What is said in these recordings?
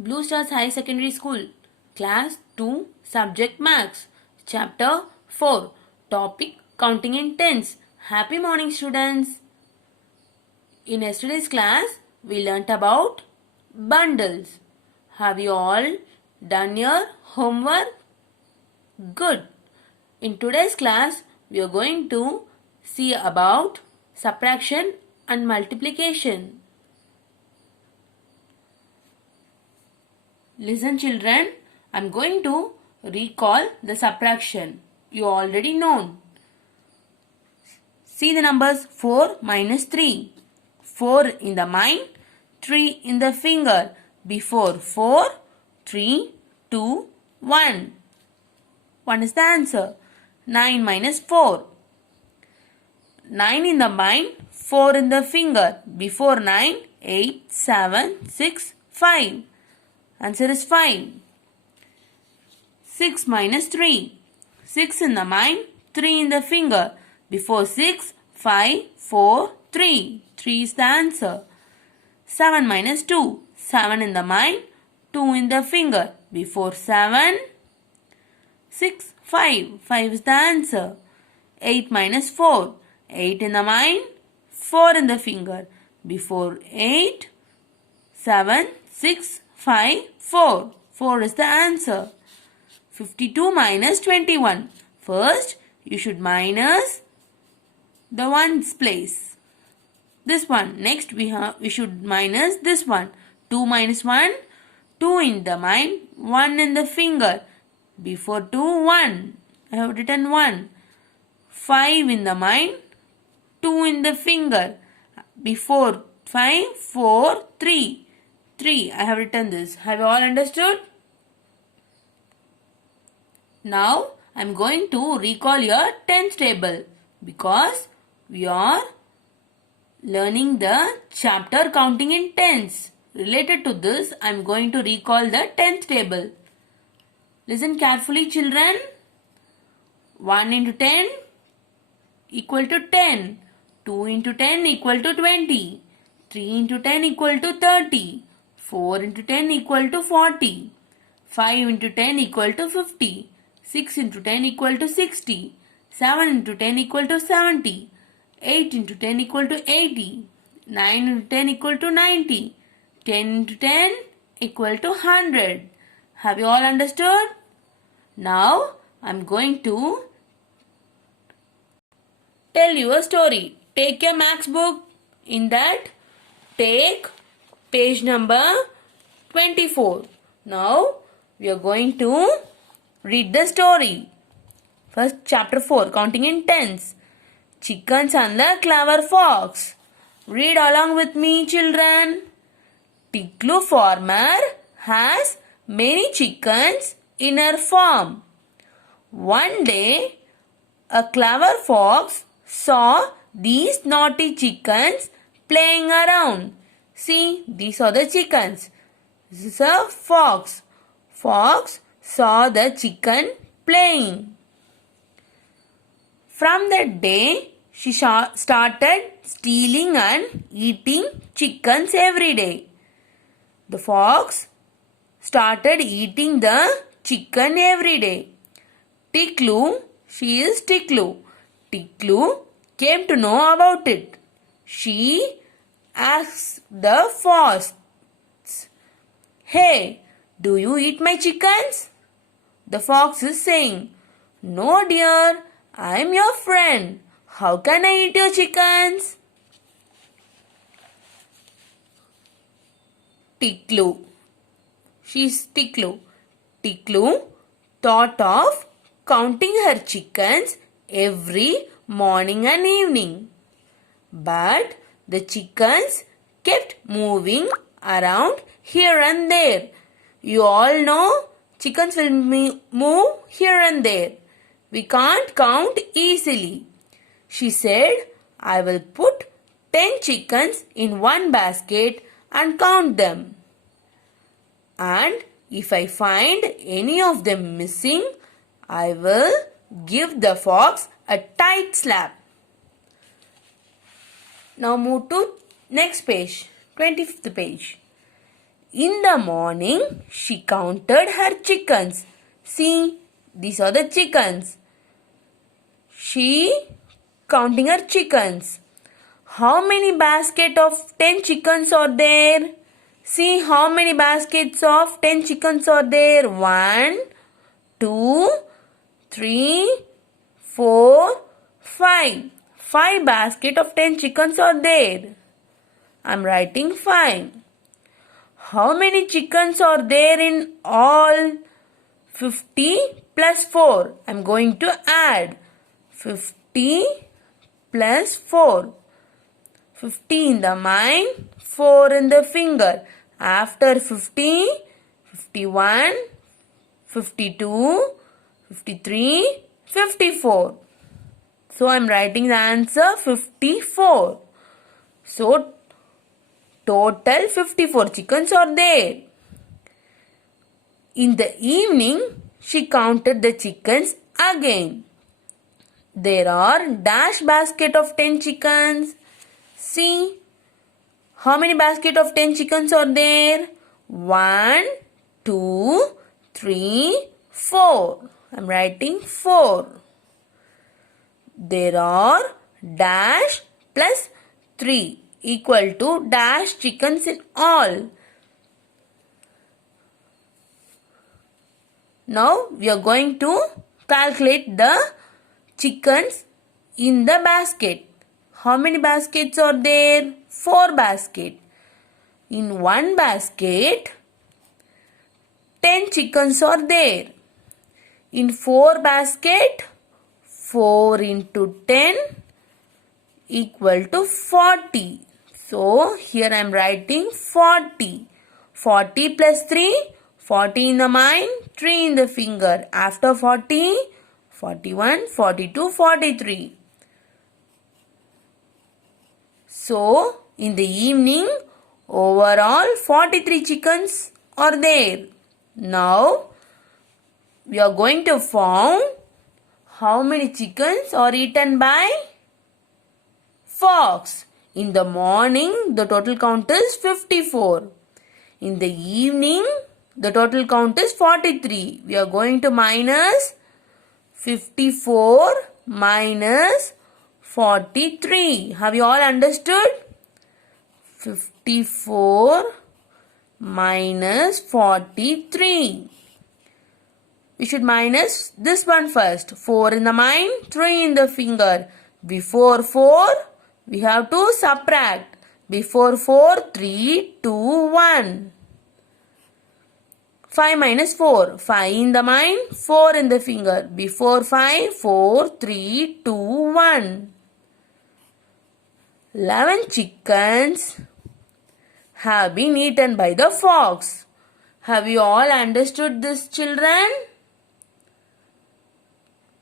Blue Stars High Secondary School, Class 2, Subject Maths, Chapter 4, Topic Counting in Tens. Happy morning, students! In yesterday's class, we learnt about bundles. Have you all done your homework? Good! In today's class, we are going to see about subtraction and multiplication. Listen children, I am going to recall the subtraction. You already know. See the numbers 4 minus 3. 4 in the mind, 3 in the finger. Before 4, 3, 2, 1. 1 is the answer. 9 minus 4. 9 in the mind, 4 in the finger. Before 9, 8, 7, 6, 5. Answer is 5. 6 minus 3. 6 in the mind, 3 in the finger. Before 6, 5, 4, 3. 3 is the answer. 7 minus 2. 7 in the mind, 2 in the finger. Before 7, 6, 5. 5 is the answer. 8 minus 4. 8 in the mind, 4 in the finger. Before 8, 7, 6, 5, 4. 4 is the answer. 52 minus 21. First, you should minus the ones place. This one. Next, we should minus this one. 2 minus 1. 2 in the mind, 1 in the finger. Before 2, 1. I have written 1. 5 in the mind, 2 in the finger. Before 5, 4, 3. 3. I have written this. Have you all understood? Now, I am going to recall your tens table because we are learning the chapter counting in tens. Related to this, I am going to recall the tens table. Listen carefully, children. 1 into 10 equal to 10. 2 into 10 equal to 20. 3 into 10 equal to 30. 4 into 10 equal to 40. 5 into 10 equal to 50. 6 into 10 equal to 60. 7 into 10 equal to 70. 8 into 10 equal to 80. 9 into 10 equal to 90. 10 into 10 equal to 100. Have you all understood? Now, I am going to tell you a story. Take your maths book. In that, take page number 24. Now, we are going to read the story. First, chapter 4, counting in tens. Chickens and the clever fox. Read along with me, children. Tiklu farmer has many chickens in her farm. One day, a clever fox saw these naughty chickens playing around. See, these are the chickens. This is a fox. Fox saw the chicken playing. From that day, she started stealing and eating chickens every day. The fox started eating the chicken every day. Tiklu, she is Tiklu. Tiklu came to know about it. She asked the fox, "Hey, do you eat my chickens?" The fox is saying, "No dear, I am your friend. How can I eat your chickens?" Tiklu. She's Tiklu. Tiklu thought of counting her chickens every morning and evening. But the chickens kept moving around here and there. You all know chickens will move here and there. We can't count easily. She said, "I will put 10 chickens in one basket and count them. And if I find any of them missing, I will give the fox a tight slap." Now move to next page, 25th page. In the morning, she counted her chickens. See, these are the chickens. She counting her chickens. How many baskets of 10 chickens are there? See how many baskets of 10 chickens are there. 1, 2, 3, 4, 5. 5 baskets of 10 chickens are there. I am writing 5. How many chickens are there in all? 50 plus 4. I am going to add 50 plus 4. 50 in the mind, 4 in the finger. After 50, 51, 52, 53, 54. So I am writing the answer 54. So total 54 chickens are there. In the evening, she counted the chickens again. There are dash basket of 10 chickens. See, how many basket of 10 chickens are there? 1, 2, 3, 4. I am writing 4. There are dash plus 3 equal to dash chickens in all. Now we are going to calculate the chickens in the basket. How many baskets are there? 4 baskets. In one basket, 10 chickens are there. In 4 baskets, 4 into 10 equal to 40. So, here I am writing 40. 40 plus 3, 40 in the mind, 3 in the finger. After 40, 41, 42, 43. So, in the evening, overall 43 chickens are there. Now, we are going to find how many chickens are eaten by fox. In the morning, the total count is 54. In the evening, the total count is 43. We are going to minus 54 minus 43. Have you all understood? 54 minus 43. We should minus this one first. 4 in the mind, 3 in the finger. Before 4, we have to subtract. Before 4, 3, 2, 1. 5 minus 4. 5 in the mind, 4 in the finger. Before 5, 4, 3, 2, 1. 11 chickens have been eaten by the fox. Have you all understood this, children?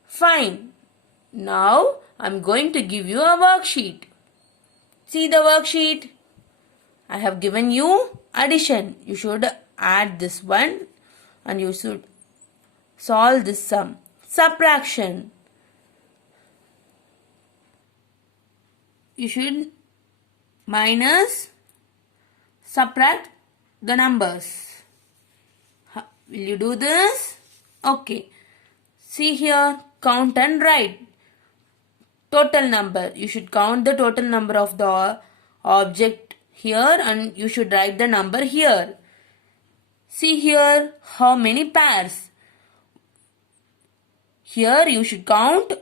Fine. Now, I am going to give you a worksheet. See the worksheet. I have given you addition. You should add this one and you should solve this sum. Subtraction. You should minus, subtract the numbers. Will you do this? Okay. See here, count and write. Total number. You should count the total number of the object here and you should write the number here. See here, how many pairs. Here you should count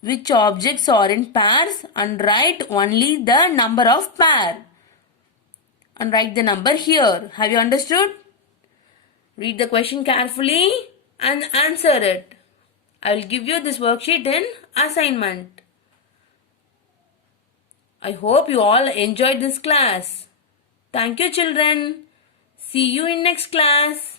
which objects are in pairs and write only the number of pair. And write the number here. Have you understood? Read the question carefully and answer it. I will give you this worksheet in assignment. I hope you all enjoyed this class. Thank you, children. See you in next class.